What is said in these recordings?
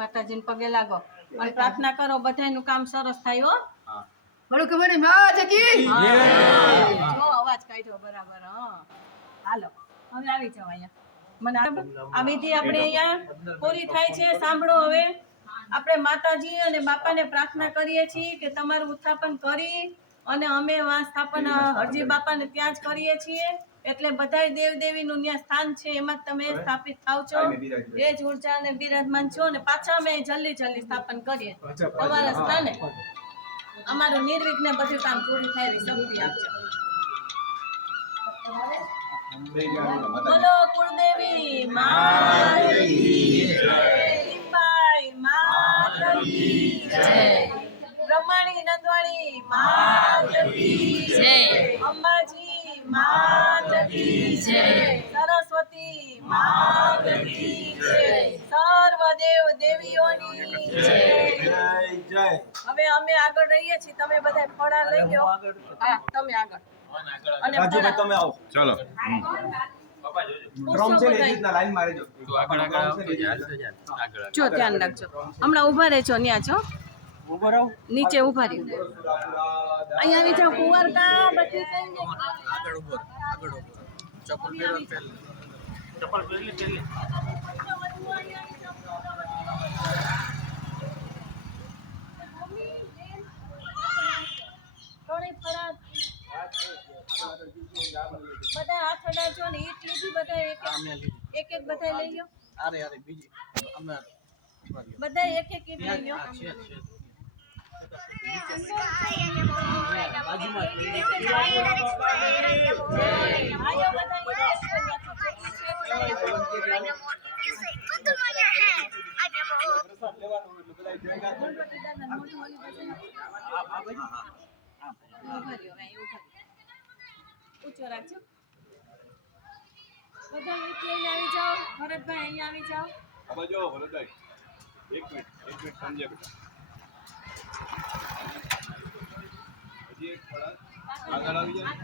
માતાજીને પગે લાગો અને પ્રાર્થના કરો, બધાયનું કામ સરસ થાય હો. બડો ખબર નહીં માતા કી જો અવાજ કાઢ્યો બરાબર. હા હાલો હવે આવી જાવ અહીંયા. મને આ વિધિ આપણે અહીંયા પૂરી થાય છે. સાંભળો હવે આપણે માતાજી અને બાપાને પ્રાર્થના કરીએ છીએ કે તમારું ઉત્થાપન કરી અને અમે સ્થાપન હરજી બાપાને ત્યાં જ કરીએ છીએ. એટલે બધાય દેવ દેવીનું ત્યાં સ્થાન છે, એમાં તમે સ્થાપિત થાવ છો, એ જ ઉર્જા અને બિરાજમાન છો. અને પાછા અમે જલ્દી સ્થાપન કરીએ તમારા સ્થાને. અમારું નિર્વિઘ્ને બધું કામ પૂરું થાય એવી શક્તિ આપજો. બોલો કુળદેવી માત કી જય, લીંબાઈ માત કી જય, બ્રહ્માણી નંદવાણી માત કી જય, અંબાજી માત કી જય, સરસ્વતી માત કી જય, સર્વ દેવ દેવીઓની જય. હવે અમે આગળ રહીએ છીએ, તમે બધા ફળા લઈ લો. હા તમે આગળ અને તમે આવો. ચલો જો ધ્યાન રાખજો, હમણાં ઉભા રહેજો. ત્યાં છો નીચે ઉભા રહ્યો. અહીંયા આવી જાવ કુંવારકા બધી બધા હાથ અડાજો ને ઈટ લીધી બધા એક એક બધા લઈ લો. બધા એક એક ઈટ લઈ લો. ઊંચો રાખજો. બધા ઈટ લઈને આવી જાઓ. ભરતભાઈ અહીંયા આવી જાઓ. ભરતભાઈ એક મિનિટ સમજે બેટા. હજી એક થોડા આગળ આવી જાય.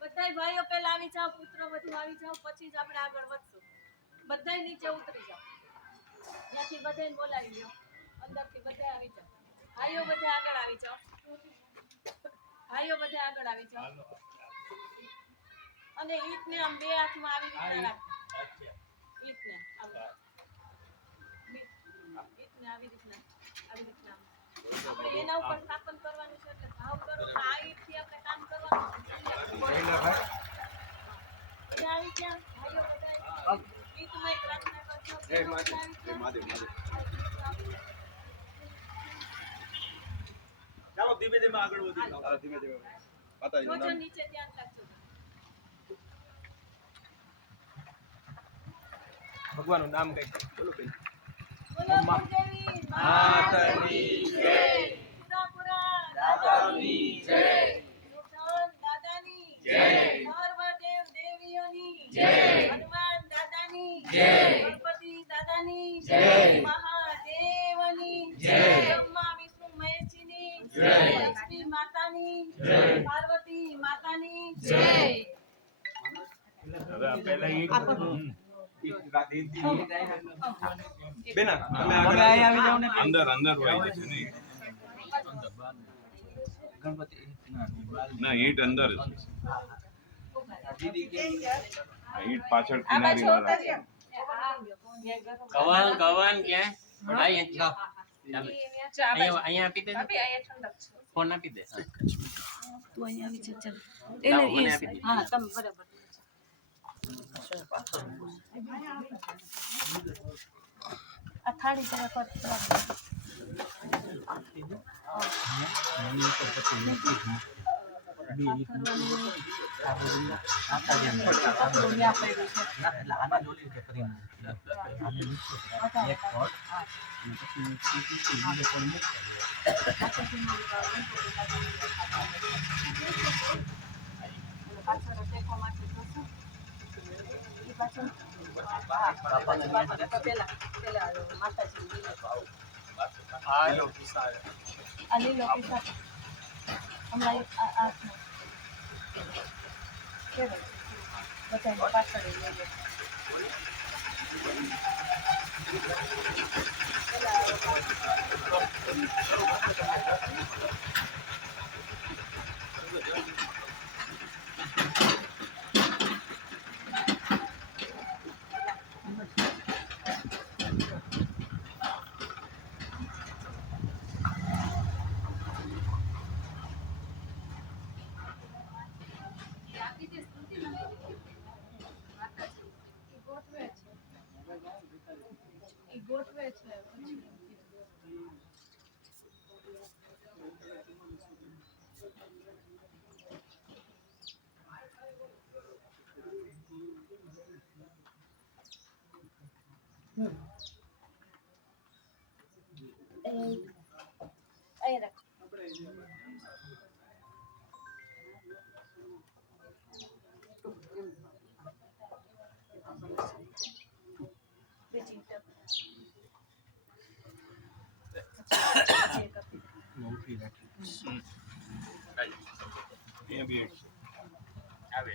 બધાય ભાઈઓ પહેલા આવી જાઓ, પુત્ર વધુ આવી જાઓ, પછી જ આપણે આગળ વધશું. બધાય નીચે ઉતરી જાઓ. ત્યાંથી બધાને બોલાવી લ્યો. અંદરથી બધા આવી જાઓ. ભાઈઓ બધા આગળ આવી જાઓ. ભાઈઓ બધા આગળ આવી જાઓ. અને ઈટને આમ બે હાથમાં આવી રીતના રાખો. ઈટને આમ ઈટને આવી રીતના આપણે એના ઉપર સ્થાપન કરવાનું છે. એટલે ભાવ કરો કે આ ઈટથી આપણે કામ કરવાનું. બધા આવી ગયા ભાઈઓ બધા ઈટમાં એક પ્રાર્થના કરજો. જય મહાદેવ. ચાલો ધીમે ધીમે આગળ વધી. ધીમે ધીમે જોજો નીચે ધ્યાન રાખજો. ભગવાનનું નામ કઈ બોલો ભાઈ. બોલો કુળદેવી માતાની જય, પુરાપુરા દાદાની જય, સુધાન દાદાની જય, સર્વદેવ દેવીઓની જય, હનુમાન દાદાની જય, ગણપતિ દાદાની જય, મહાદેવની જય, બ્રહ્મા વિષ્ણુ મહેશજીની જય, લક્ષ્મી માતાની જય, પાર્વતી માતાની જય. હવે પહેલા એક બેના તમે આવી જાવ ને. અંદર હોય છે ને ગણપતિ ના ઈટ અંદર ઈટ પાછળ કિનારી વાળા. કવાન ક્યાં પડાય ચાલો અહીંયા આપી દે. ફોન આપી દે. તું અહીંયા આવી જા. ચાલ એને હા તમે બરાબર. આ થાળી જરા પર બધાને પાછળ લઈ લો. ગોઠવે છે પછી અહીં રાખ. બીજી તપ. અહીંયા બી એક. આવે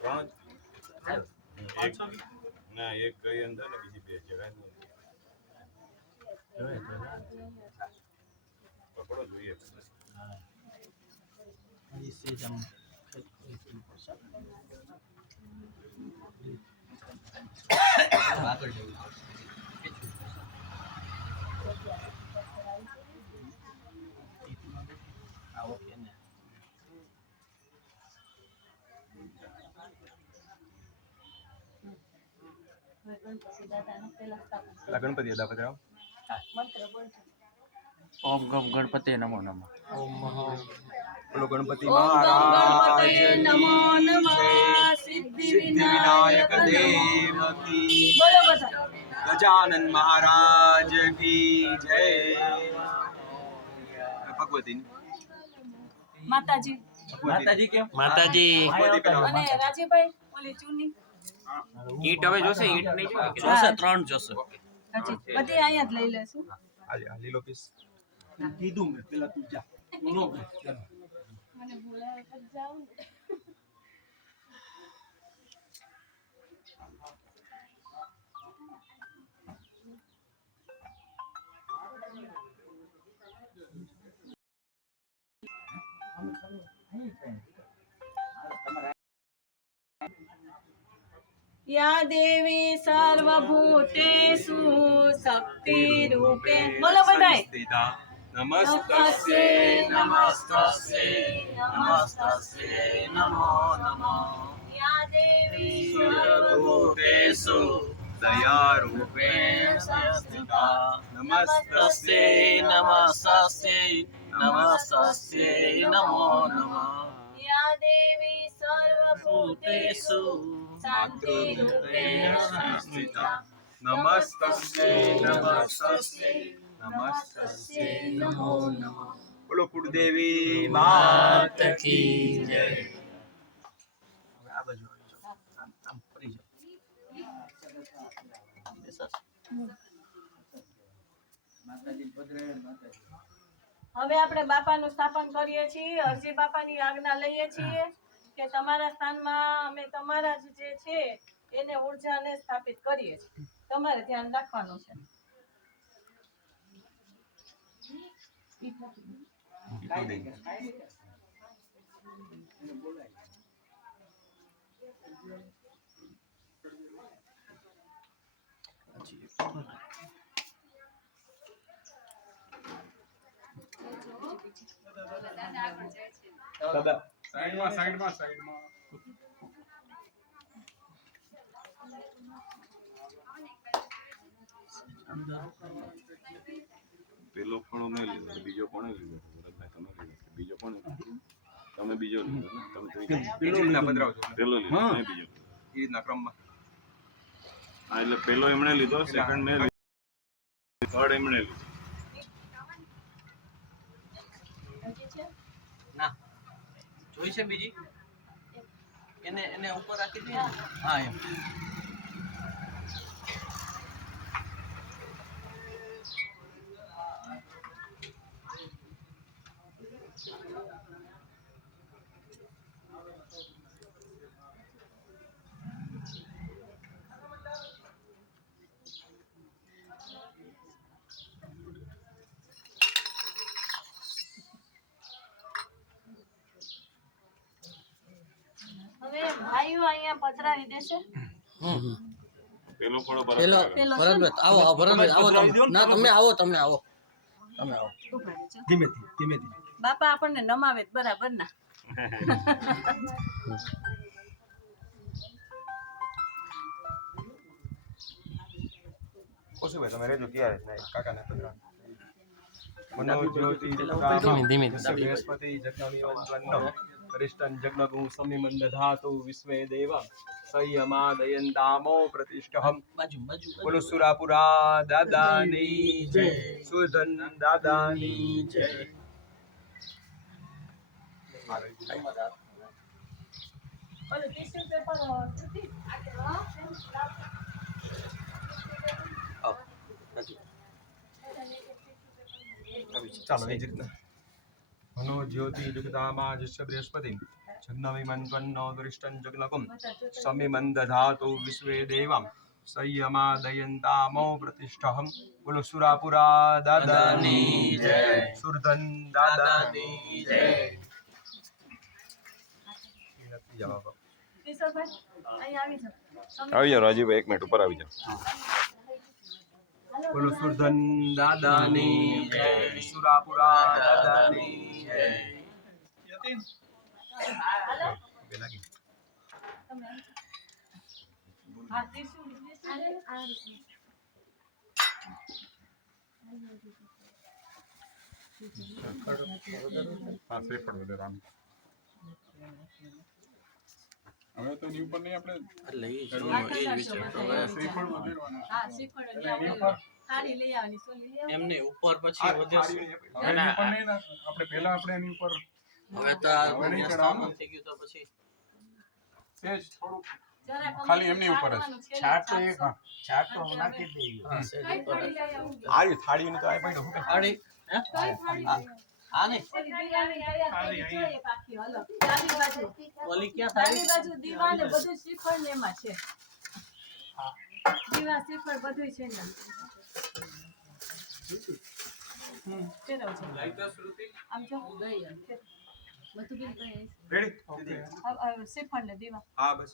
ત્રણ એક ના એક ગઈ અંદર ને બીજી બે જગ્યાએ પકડો જોઈએ ગણપતિ દાદાનો પહેલા સ્થાપન. પેલા ગણપતિ દાદા પધરાવો. મંત્ર બોલજો. ઓમ ગમ ગણપતે નમો નમઃ. બોલો ગણપતિ ઓમ ગમ મહારાજ ગણપતે નમો નમઃ. સિદ્ધિ વિનાયક દેવ. કી બોલો બધા. ગજાનન મહારાજ કી જય. ભગવતી માતાજી માતાજી કેમ? માતાજી અને રાજેભાઈ ઓલી ચૂની ઈટ હવે જોશે ઈટ નહીં જોઈએ જોશે 3 જોશે. હજી બધી અહીંયા જ લઈ લેશું. આજે આ લીલો પીસ કીધું મેં પેલા તું જા. નો ચાલો. મને બોલાવે તો જાઉં ને. या देवी सर्वभूतेषु शक्तिरूपे बोलो बधाई નમસ્તે नमस्ते नमस्ते नमो नमो या देवी सर्वभूतेषु દયારૂપેણ संस्थिता નમસ્તે નમસ્તે નમસ્તે નમો નમઃ. या देवी सर्वभूतेषु शान्तिरूपेण संस्थिता નમસ્તે નમસ્તે नमो नमः બોલો કુળદેવી માત કી જય. આ બાજુ આવી જાઓ. આમ ફરી જાઓ. બેસા. માતાજી પધરે માતાજી. હવે આપણે બાપાનું સ્થાપન કરીએ છીએ. અરજી બાપાની આજ્ઞા લઈએ છીએ કે તમારા સ્થાનમાં અમે તમારા જ જે છે એને ઉર્જાને સ્થાપિત કરીએ છીએ. તમારે ધ્યાન રાખવાનું છે. દાદા સાઈડમાં પેલો પણ મેં લીધો બીજો કોણે લીધો વરદભાઈ તમે લીધો બીજો કોણે લીધો? તમે બીજો લીધો ને તમે પેલો લીધો પેલો લીધો મેં બીજો લીધો. એ રીતના ક્રમમાં હા એટલે પેલો એમણે લીધો સેકન્ડ મેં લીધો થર્ડ એમણે લીધો હજી છે? ના જોઈ છે બીજી એને એને ઉપર રાખી દે. હા એમ અહીંયા પધરાવી દેશે. પેલો ફળો પેલો પેલો છે ને? ભરતભાઈ આવો આવો ભરતભાઈ આવો તમે ના તમે આવો તમે આવો ઉભા રહેજો. ધીમે ધીમે બાપા આપણને નમાવે જ બરાબર ના. કૌશિકભાઈ તમે રહેજો ત્યારે જ નહીં કાકાને પધરાવો. ધીમે બૃહસ્પતિ જગ્નવિવંતવન્નો વરિષ્ઠં જગ્નગું સમિમં દધાતુ વિશ્વે દેવા સંયમાદયંતામો પ્રતિષ્ઠહમ બાજુ બાજુ બોલો સુરાપુરા દાદાની જય સુધન દાદાની જય ઓલું tissue paper તૂટી. ચાલો એ જ રીતના મનો જ્યોતિ જગદામા જસ્ય બૃહસ્પતિ જગ્નવિમંતવન્નો વરિષ્ઠં જગ્નગું સમિમં દધાતુ વિશ્વે દેવાં સંયમાદયંતામો પ્રતિષ્ઠહમ બોલો સુરાપુરા દાદાની જય સુરધન દાદાની જય કિશોરભાઈ, અહીંયા આવી જાઓ. આવી જાઓ રાજીભાઈ, 1 મિનિટ ઉપર આવી જાઓ. બોલો સુરધન દાદાની જય સુરાપુરા દાદાની જય હા, tissue. હા, શ્રીફળ વધારવાનું. હવે તો એની ઉપર નહીં આપણે એટલે એ હા, કરી નાખજો બધા. શ્રીફળ વધારવાનું. હા, શ્રીફળ એટલે લઈ એની આવો. ઉપર થાળી લઈ આવવાની, સોલી લઈ આવવાની. એમને ઉપર પછી વધે હવે એની ઉપર નહીં ને, આપણે પહેલા આપણે એની ઉપર હવે તો હવે નહીં સ્થાપન ચડાવવાનું. થઈ ગયું તો પછી સેજ થોડુંક જરાક ખાલી એમની ઉપર જ. છાંટવાનું છે ને, છાંટ તો છાંટશો. એક છાંટ તો નાખી જ દઈએ. કઈ થાળી લઈ આવું? આરી થાળીનું તો આ પડ્યું આડી હે કઈ થાળી લઈ આવું? આ ને ઓલી દીવાની તૈયાર કરી છે, એક આખી હલો. ડાબી બાજુ. ઓલી ક્યાં ડાબી થાય બાજુ દીવા ને બધું શ્રીફળ ને એમાં છે. દીવા શ્રીફળ બધું છે ને. ફેરવજો. આમ જો. બધું બિલ કઈ રેડી હવે શ્રીફળ ને દીવા. હા બસ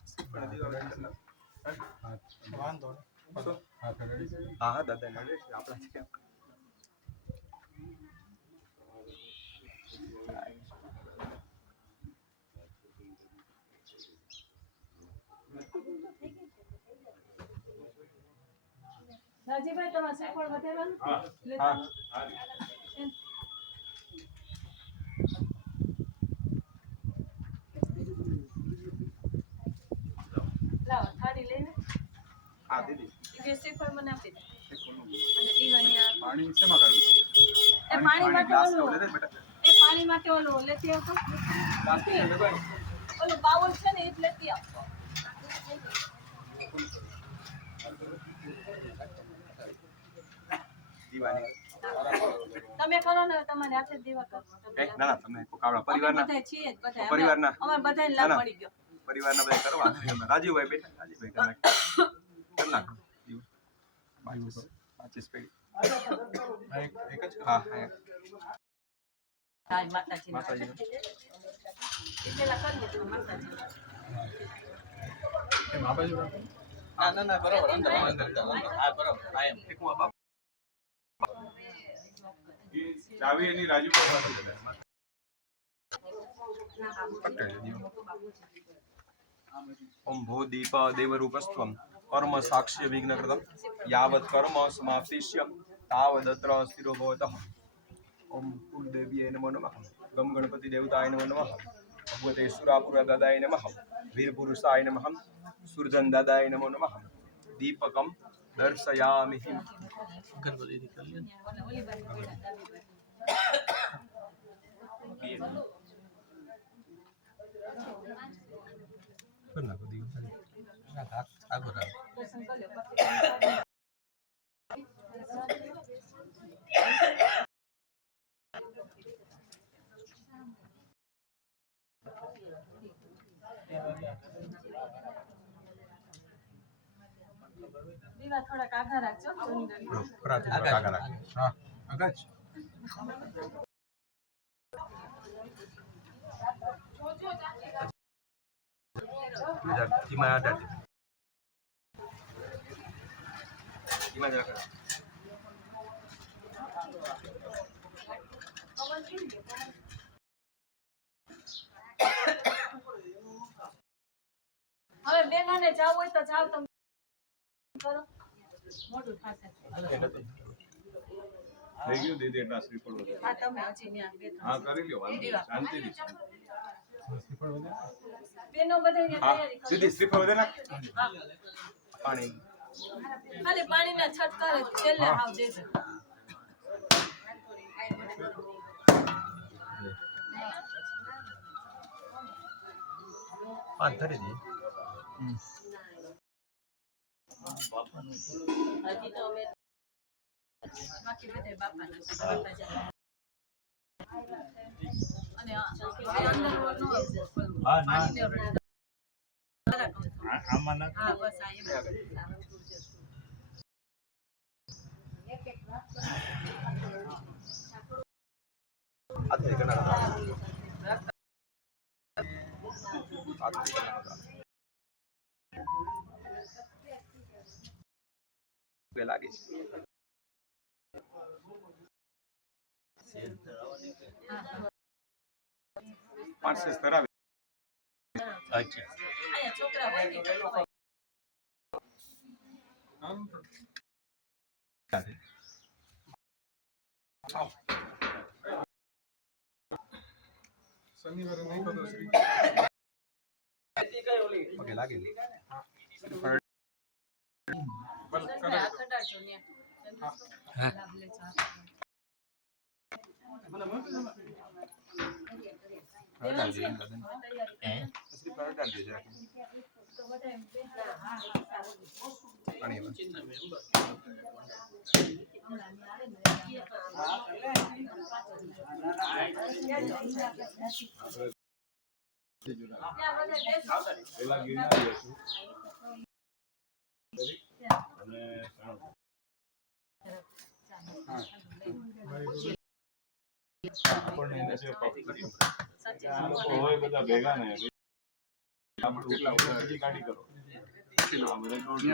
વાંધો હાથ રેડી છે. હા હા દાદા નડે છે આપણા રાજીભાઈ, તમારે શ્રીફળ વધારવાનું? હા. લેતા હા. આવો. લાવો, થાળી લઈને. હા દીદી જે શ્રીફળ મને આપી દે. અને દીવાની આ પાણી શેમાં કાઢવું? એ પાણી માટે ગ્લાસ ઓલું લઈ લે બેટા એ પાણી માટે ઓલું લેતી આવતો. ઓલું બાઉલ છે ને એ જ લેતી આવતો. દીવાની તમે કરો ને તમારે હાથે જ દીવા કરો. એક ના ના તમે આપણા અમે પરિવારના બધાય છીએ જ બધા. પરિવારના. અમારે બધાને ના, લાભ ના. મળી ગયો. પરિવારના બધા કરવા રાજીવભાઈ બેઠા રાજીવભાઈ કરી નાખો 25 પેટી એક જ હા હા હા, માતાજી. માતાજી એ પેલા કરી દીધું માતાજી. એમ આ બાજુ રાખો. ના બરાબર અંદર આ બરાબર આ એમ ટેકવા બાપ ચાવી એની રાજીભાઈ પાસે છે. ઓમ ભૂ દીપ દેવરૂપસ્ત્વમ કર્મ સાક્ષ્ય વિઘ્નકૃતમ યાવત કર્મ સમાપ્તિષ્ય તાવદત્ર સ્થિરો ભવતઃ ઓમ કુલદેવીય નમો નમઃ ગમ ગણપતિ દેવતાય નમો નમઃ ભગવતે સુરાપુર દાદાય નમઃ વીરપુરુષાય નમઃ સુરજન દાદાય નમો નમઃ દીપકમ દર્શયામિ ગણપતિ થી કરી લે ઓલી બાજુ ડાબી બાજુ. કર નાખો દીવ આગળ રાખ દર્શન કરી લો. પછી દીવા થોડાક આઘા રાખજો. સુંદર. ફરાતી આગળ આગળ રાખ હા આગળ જ ધીમા આધાર ધીમા જરા કરો. હવે બેનોને જાવ હોય તો જાવ તમે કરો મોટું થશે થઈ ગયું દીદી એટલા શ્રીફળ વધારે. આ તમે હજી ન્યા બે હા કરી લ્યો વાંધો નહીં. શાંતિથી બેનો બધાને તૈયારી કરો દીદી શ્રીફળ વધે નાખ. હા. પાણી ખાલી પાણીના છટકાર જ છેલ્લે હાવ દેજો પાંચ ધરી દઈએ. હજી તો અમે બાકી બધે બાપાના છે, બાપા જાય. અને હવે અંદર નો પાણી ને આમાં ના હા બસ આ એમ આ ધરી કરના લાગે છે. પાંચ સેસ ધરાવે. અચ્છા અહીંયા છોકરા હોય ને તો ખવાય. શનિવારે નહીં તો શ્રી ઓકે લાગે બસ ને આ ખડાજો ન્યા. લાભ લેજો આ. હટાવી દે તૈયારી શ્રી પર હટાવી દે તો બધા એમ બે હા પાણી પેલા ગિરનારી હતું. અને આપણને એને જે પગ કર્યું. આ લોકો હોય બધા ભેગા ને આપણે કેટલા બીજી ગાડી કરો. આ બધા દોઢ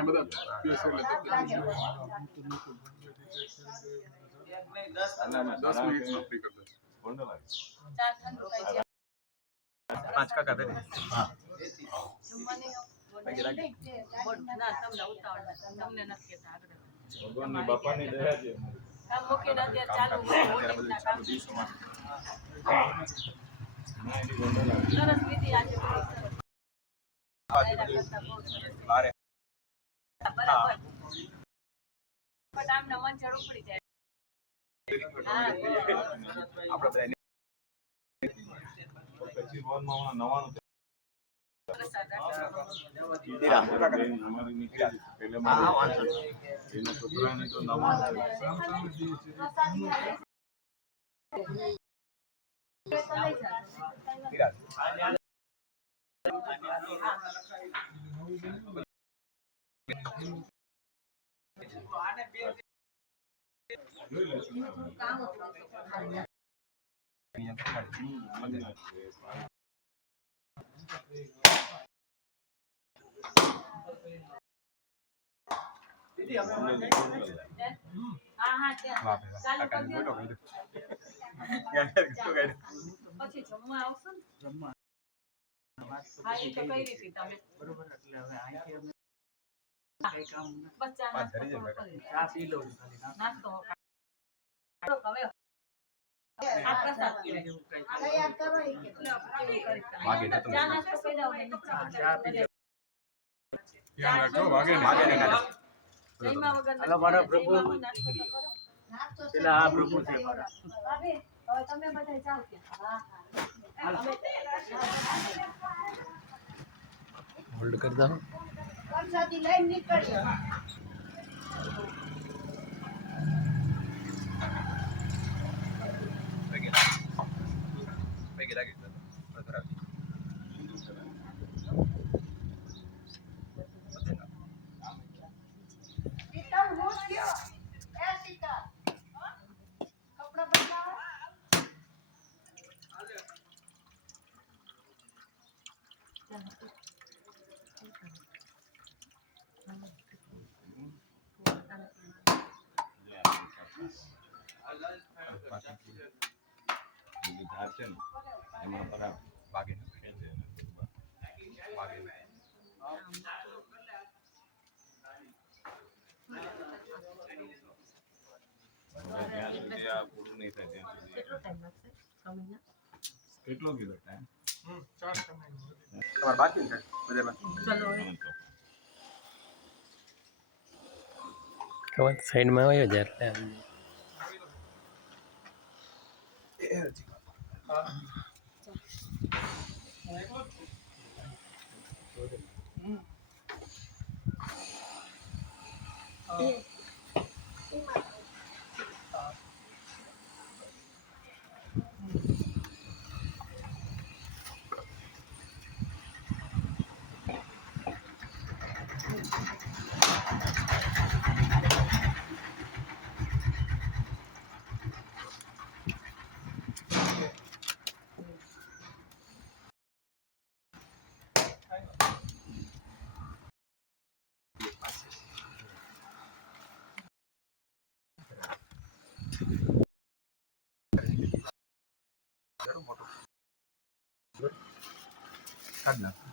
કોણ લાગે? ચા ઠંડુ ખાઈ જાય. પાંચ કાકા ધરી. જમવાની બોલ ના તમને ઉતાવળ તમને નથી કહેતા આગળ ભગવાનની બાપાની દયા છે. કામ મૂકીને અત્યારે ચાલુ હોય ઓડિટના કામ ના એની ગોંડલ આવે. સરસ વિધિ આજે બહુ સરસ. ડાયરા કરતા બહુ સરસ. બારે બરાબર પણ આમના મન ચડ ઉપડી જાય હા આપણે પછી વનમાં 99 પ્રસાદ બેન અમારી નીકળી હતી. પેલે મારે એના છોકરાને તો 99 જોઈ લેશું. હા હા ત્યાં ચાલુ કરી દો. પછી જમવા આવશો ને હા એ તો કઈ રીતે તમે બરોબર એટલે હવે અહીંથી અમે કઈ કામ બસ ચા નાસ્તો ધરી જાય થોડો કરી. ચા પી લઉં છું ખાલી નાસ્તો હવે આ પ્રસાદ કહેવાય. એવું કઈ વાગે ને તો ચા નાસ્તો કર્યા વગર નથી ચા પી લે. ધ્યાન રાખજો વાગે ને કાઢો. જમ્યા વગર નથી હાલો, મારા જમ્યા પ્રભુ. વગર નાસ્તો તો કરો. પેલા આ પ્રભુ છે મારા. ભાભી, હવે તમે બધા જાઓ ત્યાં. હોલ્ડ કરી દો. પરસાદી લઈને નીકળ્યો. વાગે લાગે ધરાવે. શીતલ હું થયો એ શીતલ કપડા બદલાવો બીજી ધાર છે ને એમાં બરાબર વાગીને ખેંચે વાગીને જ્યાં સુધી આ પૂરું નહીં થાય ત્યાં સુધી કેટલો ટાઈમ લાગશે 6 મહિના કેટલો કીધો ટાઈમ તમારે બાકી ને બજારમાં ચલો હવે સાઈડમાં આવ્યો જ્યારે કાઢ નાખ